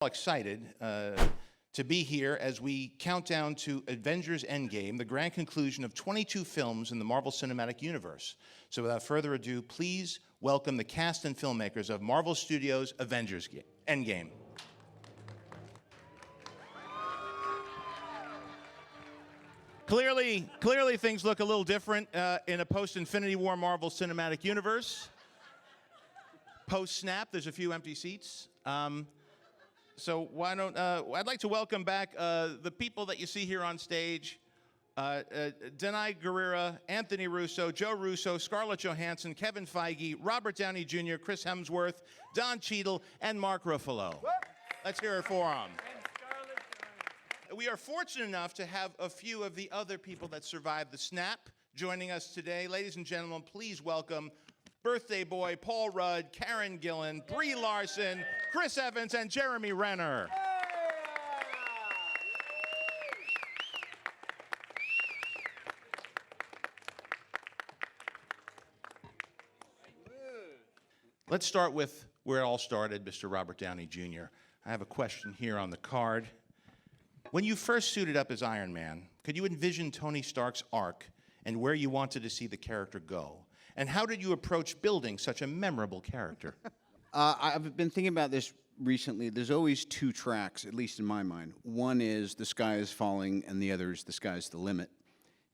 Excited to be here as we count down to Avengers Endgame, the grand conclusion of 22 films in the Marvel Cinematic Universe. So without further ado, please welcome the cast and filmmakers of Marvel Studios' Avengers Endgame. Clearly things look a little different in a post-Infinity War Marvel Cinematic Universe. Post-snap, there's a few empty seats. So why don't, I'd like to welcome back the people that you see here on stage. Danai Gurira, Anthony Russo, Joe Russo, Scarlett Johansson, Kevin Feige, Robert Downey Jr., Chris Hemsworth, Don Cheadle, and Mark Ruffalo. Let's hear it for them. We are fortunate enough to have a few of the other people that survived the snap joining us today. Ladies and gentlemen, please welcome Birthday Boy, Paul Rudd, Karen Gillan, Brie Larson, Chris Evans, and Jeremy Renner. Let's start with where it all started, Mr. Robert Downey Jr. I have a question here on the card. When you first suited up as Iron Man, could you envision Tony Stark's arc and where you wanted to see the character go? And how did you approach building such a memorable character? I've been thinking about this recently. There's always two tracks, at least in my mind. One is the sky is falling, and the other is the sky's the limit.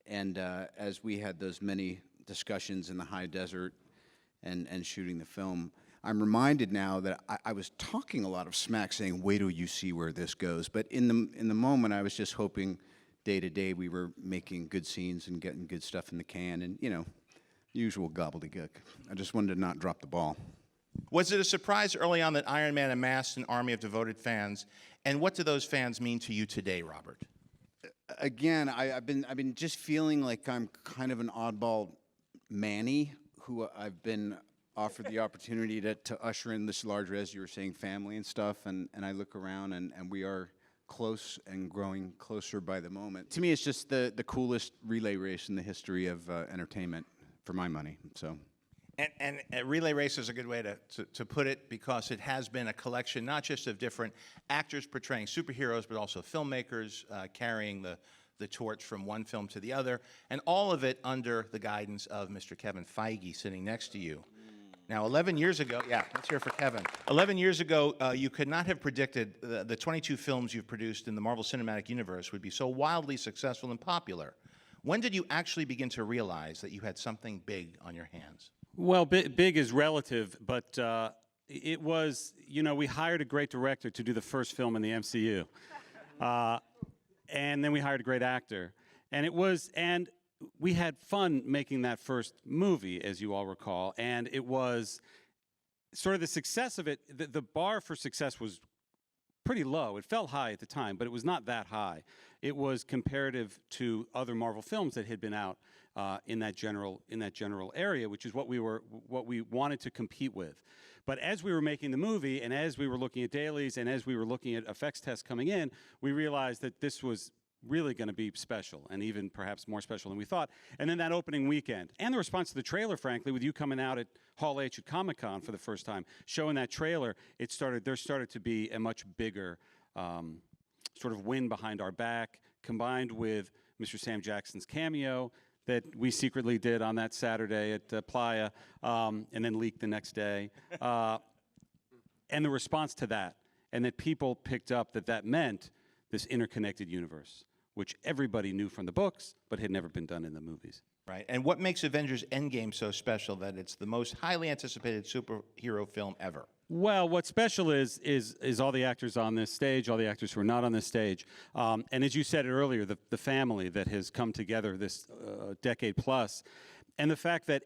And as we had those many discussions in the high desert and shooting the film, I'm reminded now that I was talking a lot of smack, saying, wait till you see where this goes. But in the moment, I was just hoping day to day we were making good scenes and getting good stuff in the can, and, you know, usual gobbledygook. I just wanted to not drop the ball. Was it a surprise early on that Iron Man amassed an army of devoted fans? And what do those fans mean to you today, Robert? Again, I've been just feeling like I'm kind of an oddball Manny, who I've been offered the opportunity to usher in this larger, as you were saying, family and stuff. And I look around, and we are close and growing closer by the moment. To me, it's just the coolest relay race in the history of entertainment, for my money. So. And a relay race is a good way to put it, because it has been a collection not just of different actors portraying superheroes, but also filmmakers carrying the torch from one film to the other, and all of it under the guidance of Mr. Kevin Feige sitting next to you. Now, 11 years ago, yeah, let's hear it for Kevin. 11 years ago, you could not have predicted the 22 films you've produced in the Marvel Cinematic Universe would be so wildly successful and popular. When did you actually begin to realize that you had something big on your hands? Well, big is relative, but it was, you know, we hired a great director to do the first film in the MCU. And then we hired a great actor. And we had fun making that first movie, as you all recall. And it was sort of the success of it, the bar for success was pretty low. It felt high at the time, but it was not that high. It was comparative to other Marvel films that had been out in that general area, which is what we wanted to compete with. But as we were making the movie, and as we were looking at dailies, and as we were looking at effects tests coming in, we realized that this was really going to be special, and even perhaps more special than we thought. And then that opening weekend, and the response to the trailer, frankly, with you coming out at Hall H at Comic-Con for the first time, showing that trailer, there started to be a much bigger sort of wind behind our back, combined with Mr. Sam Jackson's cameo that we secretly did on that Saturday at Playa, and then leaked the next day. And the response to that, and that people picked up that meant this interconnected universe, which everybody knew from the books, but had never been done in the movies. Right, and what makes Avengers Endgame so special that it's the most highly anticipated superhero film ever? Well, what's special is all the actors on this stage, all the actors who are not on this stage. And as you said it earlier, the family that has come together this decade plus. And the fact that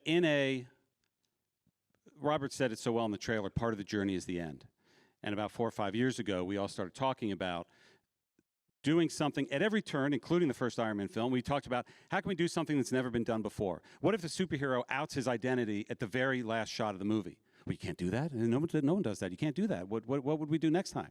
Robert said it so well in the trailer, part of the journey is the end. And about 4 or 5 years ago, we all started talking about doing something at every turn, including the first Iron Man film. We talked about, how can we do something that's never been done before? What if the superhero outs his identity at the very last shot of the movie? Well, you can't do that. No one does that. You can't do that. What would we do next time?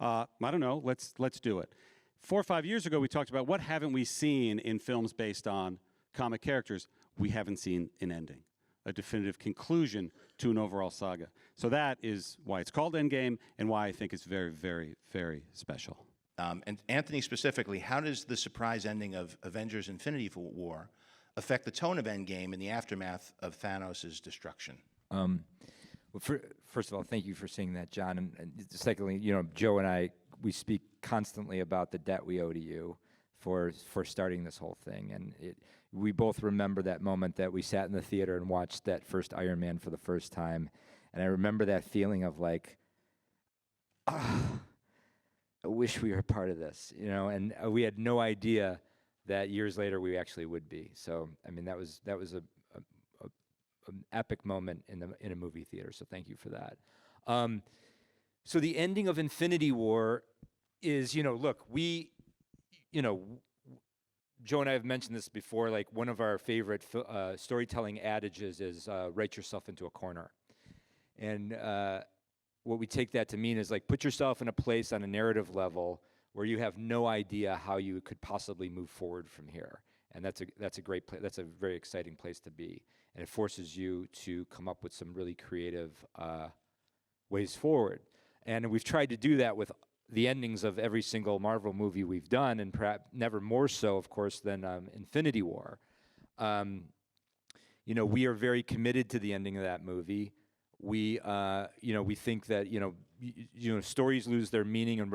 I don't know. Let's do it. 4 or 5 years ago, we talked about, what haven't we seen in films based on comic characters? We haven't seen an ending. a definitive conclusion to an overall saga. So that is why it's called Endgame and why I think it's very, very, very special. And Anthony specifically, how does the surprise ending of Avengers Infinity War affect the tone of Endgame in the aftermath of Thanos' destruction? Well, first of all, thank you for saying that, John. And secondly, you know, Joe and I, we speak constantly about the debt we owe to you for starting this whole thing. And we both remember that moment that we sat in the theater and watched that first Iron Man for the first time. And I remember that feeling of like, I wish we were part of this, you know, and we had no idea that years later we actually would be. So, I mean, that was an epic moment in a movie theater. So thank you for that. So the ending of Infinity War is, you know, look, Joe and I have mentioned this before, like one of our favorite storytelling adages is write yourself into a corner. And what we take that to mean is like put yourself in a place on a narrative level where you have no idea how you could possibly move forward from here. And that's a great place. That's a very exciting place to be. And it forces you to come up with some really creative ways forward. And we've tried to do that with the endings of every single Marvel movie we've done, and perhaps never more so, of course, than Infinity War. You know, we are very committed to the ending of that movie. We think that, stories lose their meaning and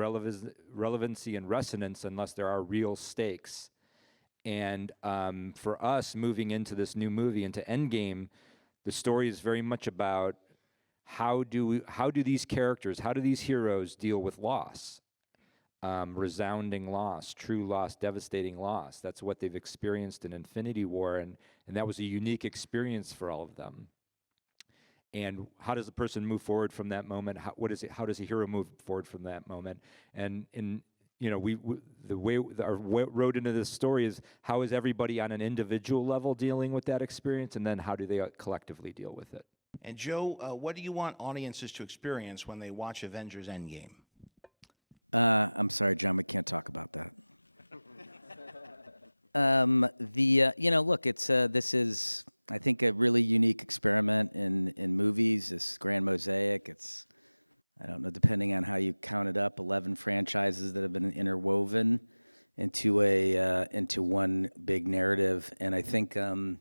relevancy and resonance unless there are real stakes. And for us, moving into this new movie, into Endgame, the story is very much about how do these characters, how do these heroes deal with loss? Resounding loss, true loss, devastating loss. That's what they've experienced in Infinity War, and that was a unique experience for all of them. And how does a person move forward from that moment? How does a hero move forward from that moment? And the way our road into this story is how is everybody on an individual level dealing with that experience, and then how do they collectively deal with it? And Joe, what do you want audiences to experience when they watch Avengers Endgame? I'm sorry, John, we can't talk about that. Look, it's this is, I think, a really unique experiment in movies. This grand mosaic. It's, I don't know, depending on how you count it up, 11 franchises that have been interwoven into one big narrative. And I think a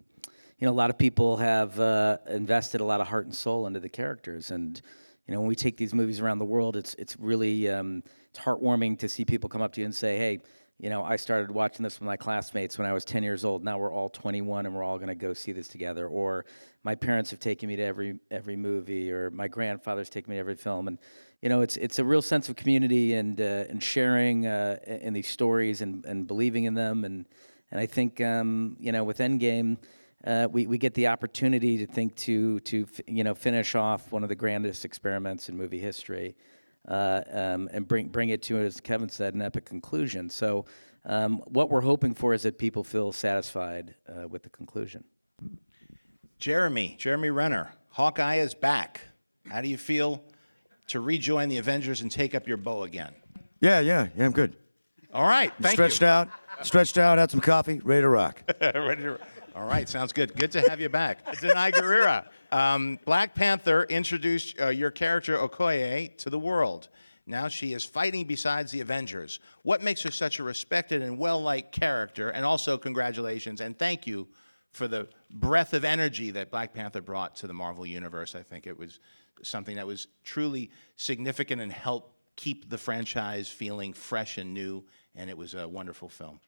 lot of people have invested a lot of heart and soul into the characters. And when we take these movies around the world, it's really it's heartwarming to see people come up to you and say, hey, I started watching this with my classmates when I was 10 years old. Now we're all 21 and we're all going to go see this together. Or my parents have taken me to every movie, or my grandfather's taken me to every film. And it's a real sense of community and sharing in these stories and believing in them. And I think with Endgame, we get the opportunity to think to finish off one of the grandest experiments in movie history. And bring it to, as Kevin said, an epic conclusion. So what we're hoping for is that people feel satisfied with the conclusion. Jeremy Renner, Hawkeye is back. How do you feel to rejoin the Avengers and take up your bow again? Yeah, I'm good. All right, thank you. Stretched out, had some coffee, ready to rock. All right, sounds good. Good to have you back. Denai Guerrera, Black Panther introduced your character Okoye to the world. Now she is fighting besides the Avengers. What makes her such a respected and well-liked character? And also, congratulations and thank you for the breath of energy that Black Panther brought to the Marvel Universe. I think it was something that was truly significant and helped keep the franchise feeling fresh and new, and it was a wonderful film.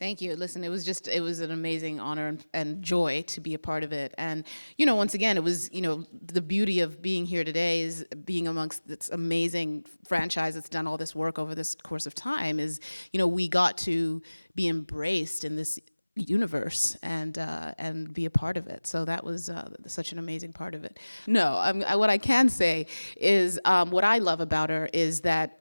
Thank you. Listen, it was an amazing honor and joy to be a part of it. And, once again, it was, the beauty of being here today is being amongst this amazing franchise that's done all this work over this course of time is, we got to be embraced in this universe and be a part of it. So that was such an amazing part of it. No, what I can say is what I love about her is that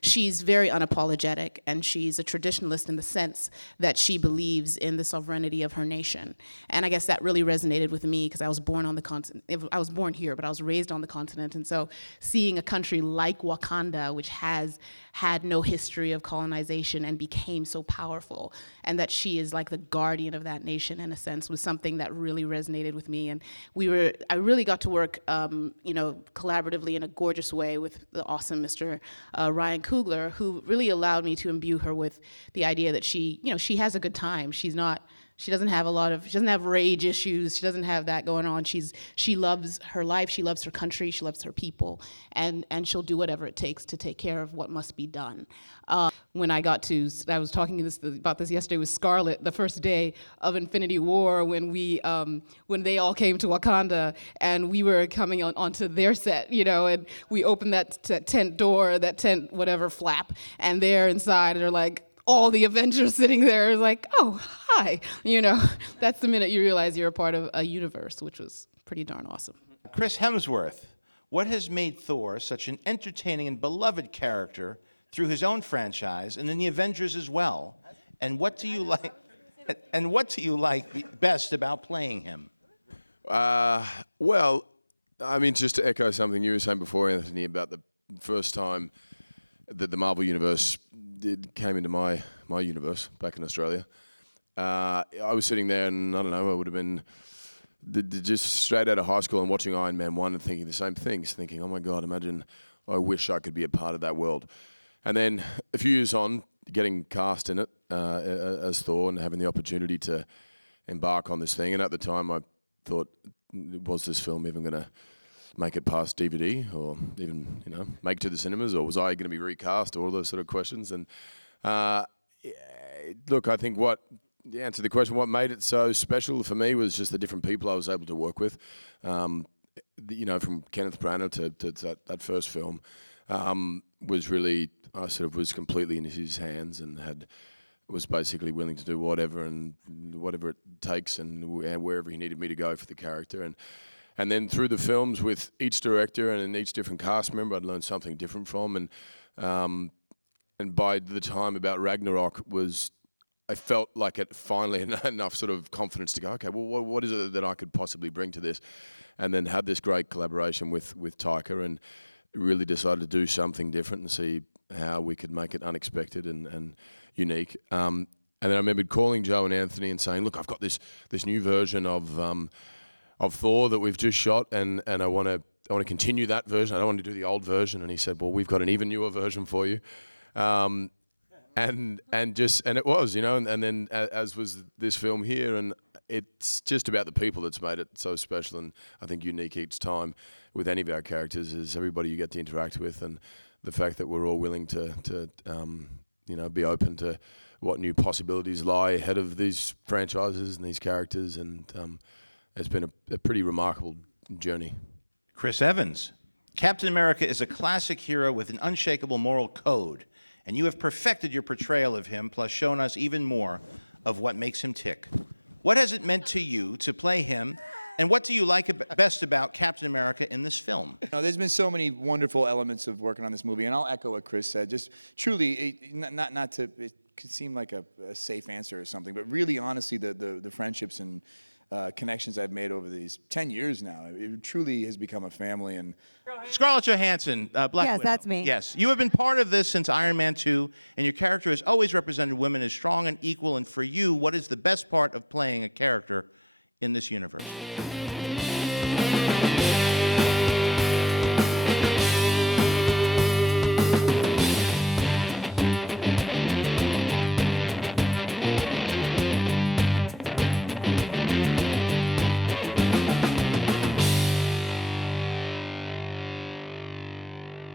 she's very unapologetic, and she's a traditionalist in the sense that she believes in the sovereignty of her nation. And I guess that really resonated with me because I was born on the continent. I was born here, but I was raised on the continent. And so seeing a country like Wakanda, which has had no history of colonization and became so powerful, and that she is like the guardian of that nation in a sense was something that really resonated with me. And I really got to work, you know, collaboratively in a gorgeous way with the awesome Mr. Ryan Coogler, who really allowed me to imbue her with the idea that she, you know, she has a good time. She doesn't have rage issues. She doesn't have that going on. She loves her life. She loves her country. She loves her people, and she'll do whatever it takes to take care of what must be done. When I was talking about this yesterday with Scarlett, the first day of Infinity War, when they all came to Wakanda, and we were coming onto their set, you know, and we opened that tent door, that tent whatever flap, and they're inside, and they're like, all the Avengers sitting there is like, oh, hi. You know, that's the minute you realize you're a part of a universe, which was pretty darn awesome. Chris Hemsworth, what has made Thor such an entertaining and beloved character through his own franchise and in the Avengers as well? And what do you like? And what do you like best about playing him? Well, I mean, just to echo something you were saying before, Anthony, about the first time that the Marvel Universe came into my universe back in Australia. I was sitting there, and I don't know, I would have been just straight out of high school and watching Iron Man 1 and thinking the same things, thinking, oh my God, imagine, I wish I could be a part of that world. And then a few years on, getting cast in it as Thor and having the opportunity to embark on this thing. And at the time, I thought, was this film even going to make it past DVD, or even, you know, make it to the cinemas, or was I going to be recast, all those sort of questions. And look, I think the answer to the question, what made it so special for me was just the different people I was able to work with. You know, from Kenneth Branagh to that first film, was really, I sort of was completely in his hands and was basically willing to do whatever it takes and wherever he needed me to go for the character. And then through the films with each director and each different cast member, I'd learned something different from. And by the time about Ragnarok I felt like it finally enough sort of confidence to go, okay, well, what is it that I could possibly bring to this? And then had this great collaboration with Taika, and really decided to do something different and see how we could make it unexpected and unique. And then I remembered calling Joe and Anthony and saying, look, I've got this new version of Thor that we've just shot, and I want to continue that version. I don't want to do the old version. And he said, well, we've got an even newer version for you. And it was, you know, and then as was this film here, and it's just about the people that's made it so special and I think unique each time with any of our characters is everybody you get to interact with, and the fact that we're all willing to you know, be open to what new possibilities lie ahead of these franchises and these characters, and it's been a pretty remarkable journey. Chris Evans, Captain America is a classic hero with an unshakable moral code, and you have perfected your portrayal of him, plus shown us even more of what makes him tick. What has it meant to you to play him, and what do you like best about Captain America in this film? You know, there's been so many wonderful elements of working on this movie, and I'll echo what Chris said. Just truly, not to, it could seem like a safe answer or something, but really, honestly, the friendships and connections I've made over these 10 years now, it truly has become a family. And Scarlett Johansson, Black Widow. Yes, that's me. Yes, you have been part of this since Iron Man 2, and your character has always represented women as strong and equal. And for you, what is the best part of playing a character in this universe?